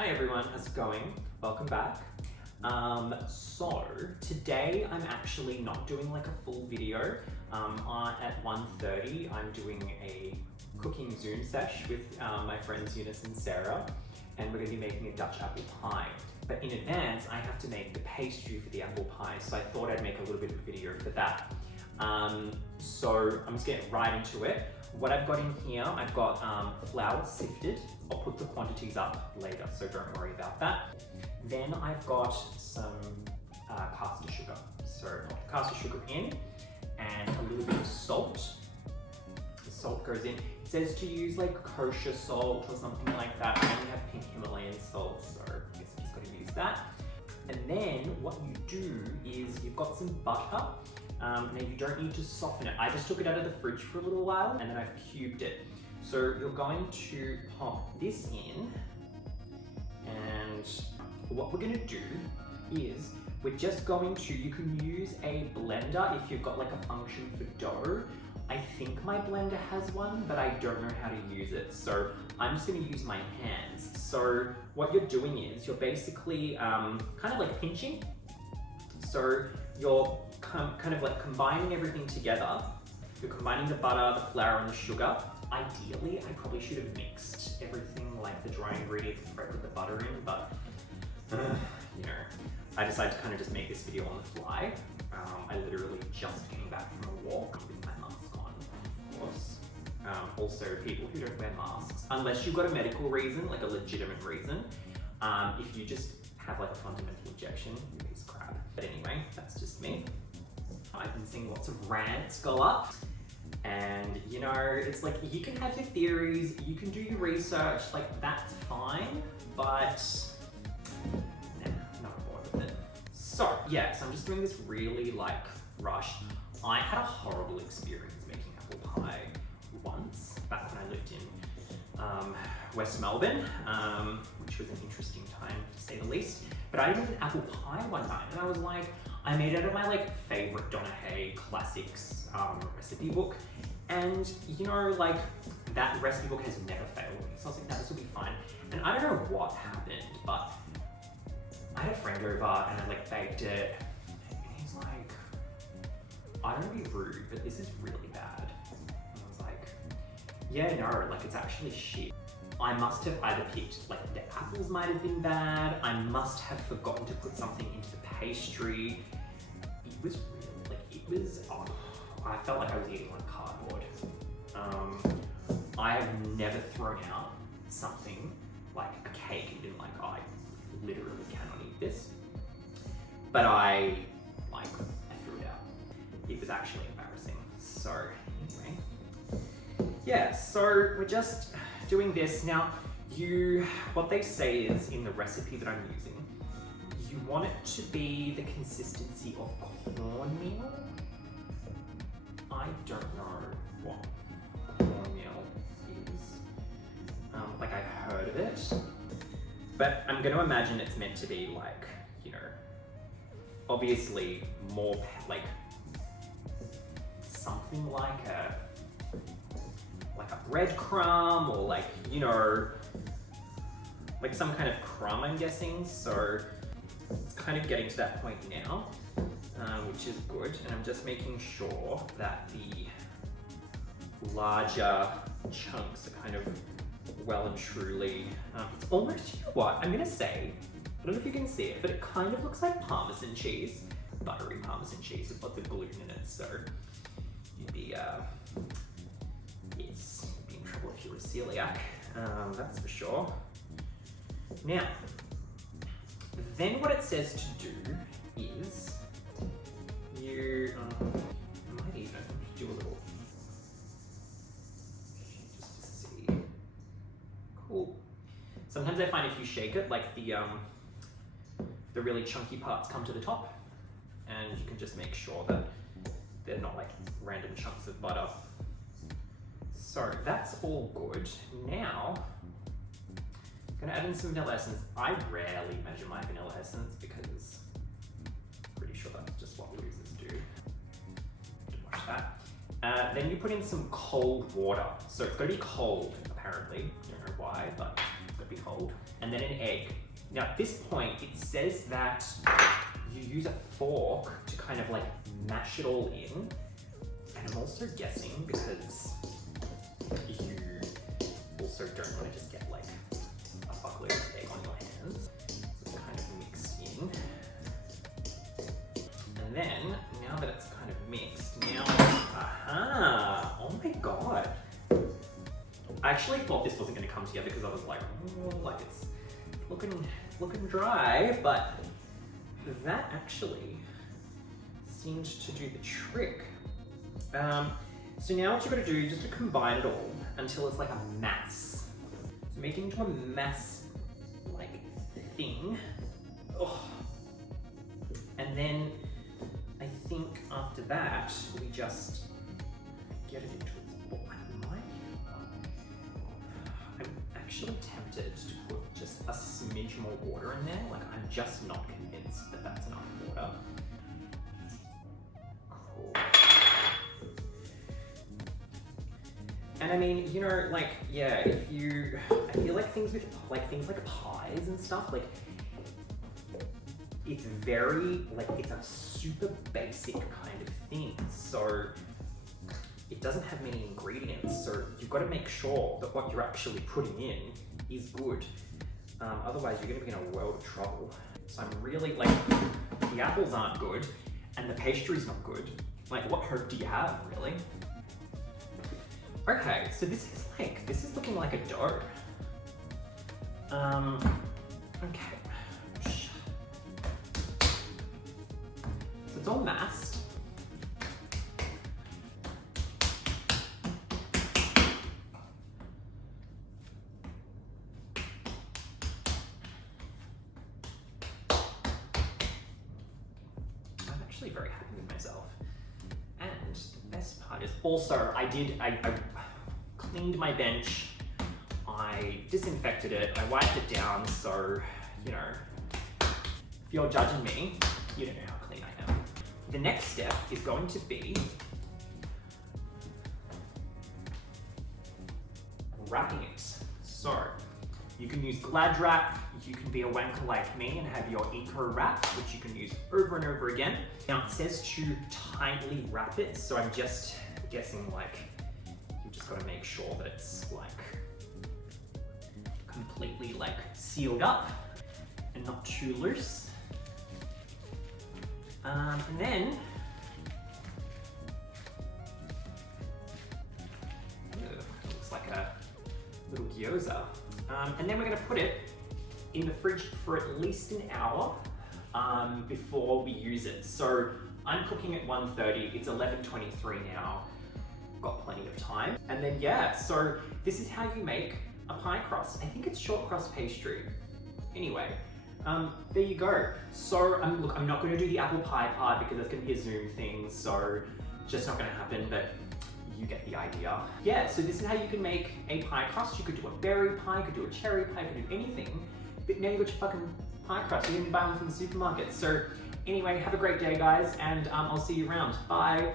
Hi everyone, how's it going? Welcome back. So today I'm actually not doing like a full video. At 1:30 I'm doing a cooking Zoom sesh with my friends Eunice and Sarah, and we're going to be making a Dutch apple pie. But in advance I have to make the pastry for the apple pie, so I thought I'd make a little bit of a video for that. So I'm just getting right into it. What I've got in here, I've got flour sifted. I'll put the quantities up later, so don't worry about that. Then I've got some caster sugar. So I'll put caster sugar in and a little bit of salt. The salt goes in. It says to use like kosher salt or something like that. I only have pink Himalayan salt, so I guess I'm just going to use that. And then what you do is you've got some butter. Now you don't need to soften it. I just took it out of the fridge for a little while and then I've cubed it. So you're going to pop this in, and what we're going to do is we're just going to, you can use a blender if you've got like a function for dough. I think my blender has one, but I don't know how to use it. So I'm just going to use my hands. So what you're doing is you're basically kind of like pinching. So you're kind of like combining everything together. You're combining the butter, the flour, and the sugar. Ideally, I probably should have mixed everything, like the dry ingredients before I put the butter in, but you know, I decided to kind of just make this video on the fly. I literally just came back from a walk with my mask on, of course. Also, people who don't wear masks, unless you've got a medical reason, like a legitimate reason, if you just have like a fundamental injection, it's crap. But anyway, that's just me. I've been seeing lots of rants go up, and you know, it's like you can have your theories, you can do your research, like that's fine, but nah, not on board with it. So yeah, so I'm just doing this really like rush. I had a horrible experience making apple pie once, back when I lived in West Melbourne, which was an interesting time to say the least. But I made an apple pie one night, and I was like, I made it out of my like favorite Donna Hay classics recipe book, and you know, like that recipe book has never failed me. So I was like, no, this will be fine. And I don't know what happened, but I had a friend over and I like baked it, and he's like, I don't want to be rude, but this is really bad. And I was like, yeah, no, like it's actually shit. I must have either picked, like the apples might have been bad, I must have forgotten to put something into the pastry. It was really, like it was, oh, I felt like I was eating like cardboard. I have never thrown out something like a cake and been like, oh, I literally cannot eat this. But I threw it out. It was actually embarrassing. So anyway, yeah, so we're just doing this. Now, what they say is in the recipe that I'm using, you want it to be the consistency of cornmeal. I don't know what cornmeal is. Like I've heard of it, but I'm going to imagine it's meant to be like, you know, obviously more like something like a breadcrumb, or like, you know, like some kind of crumb, I'm guessing. So it's kind of getting to that point now, which is good. And I'm just making sure that the larger chunks are kind of well and truly, it's almost, you know what, I'm gonna say, I don't know if you can see it, but it kind of looks like Parmesan cheese, buttery Parmesan cheese with lots of gluten in it. So you'd be, yes, you'd be in trouble if you were celiac, that's for sure. Now, then what it says to do is you might even do a little just to see. Cool. Sometimes I find if you shake it, like the really chunky parts come to the top, and you can just make sure that they're not like random chunks of butter. So that's all good. Now, I'm gonna add in some vanilla essence. I rarely measure my vanilla essence because I'm pretty sure that's just what losers do. Don't watch that. Then you put in some cold water. So it's gonna be cold, apparently. I don't know why, but it's gonna behold. And then an egg. Now at this point, it says that you use a fork to kind of like mash it all in. And I'm also guessing because you also don't want to just get like a fuckload of egg on your hands. So it's kind of mixed in. And then, now that it's kind of mixed, now, aha, oh my god. I actually thought this wasn't going to come together because I was like, oh, like it's looking dry, but that actually seemed to do the trick. So now what you've got to do is just to combine it all until it's like a mass. So make it into a mass like thing. Oh. And then I think after that we just get it into its bowl. I'm actually tempted to put just a smidge more water in there. Like I'm just not convinced that that's enough water. Cool. And I mean, you know, like, yeah, if you, I feel like things like pies and stuff, like, it's very, like, it's a super basic kind of thing. So it doesn't have many ingredients. So you've got to make sure that what you're actually putting in is good. Otherwise you're going to be in a world of trouble. So I'm really, like, the apples aren't good and the pastry's not good. Like, what hope do you have, really? Okay, so this is looking like a dough. Okay. So it's all masked. I'm actually very happy with myself. And the best part is also I cleaned my bench, I disinfected it, I wiped it down, so, you know, if you're judging me, you don't know how clean I am. The next step is going to be wrapping it. So, you can use Glad Wrap, you can be a wanker like me and have your Eco Wrap, which you can use over and over again. Now it says to tightly wrap it, so I'm just guessing like, you just gotta make sure that it's like completely like sealed up and not too loose. And then, looks like a little gyoza. And then we're gonna put it in the fridge for at least an hour before we use it. So I'm cooking at 1:30, it's 11:23 now. Got plenty of time. And then yeah, so this is how you make a pie crust. I think it's short crust pastry. Anyway, there you go. So look, I'm not gonna do the apple pie part because that's gonna be a Zoom thing, so just not gonna happen, but you get the idea. Yeah, so this is how you can make a pie crust. You could do a berry pie, you could do a cherry pie, you could do anything, but now you got your fucking pie crust. You didn't buy them from the supermarket. So anyway, have a great day guys, and I'll see you around. Bye.